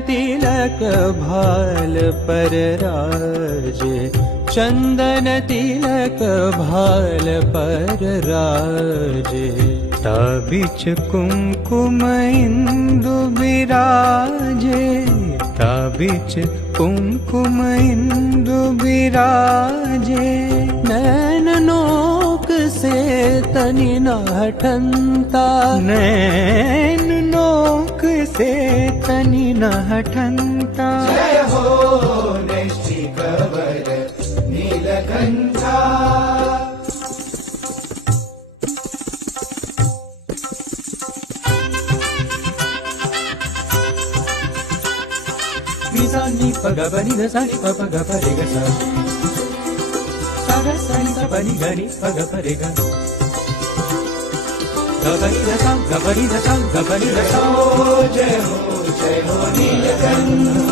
तिलक भाल पर राजे, चंदन तिलक भाल पर राजे। ताबिच कुमकुम इंदु बिराजे, ताबिच कुमकुम इंदु बिराजे। नैन नोक से तनि न हठंता, नैन नोक से तनि न हठंता। जय हो नैष्ठिकवर नीलकंठा। निसानी पग बनी दसानी पग परे ग सा, सा सानी सा बनी गनी पग परे ग। गबनी दसा गबनी दसा गबनी दसा। जय हो नीलकंठ।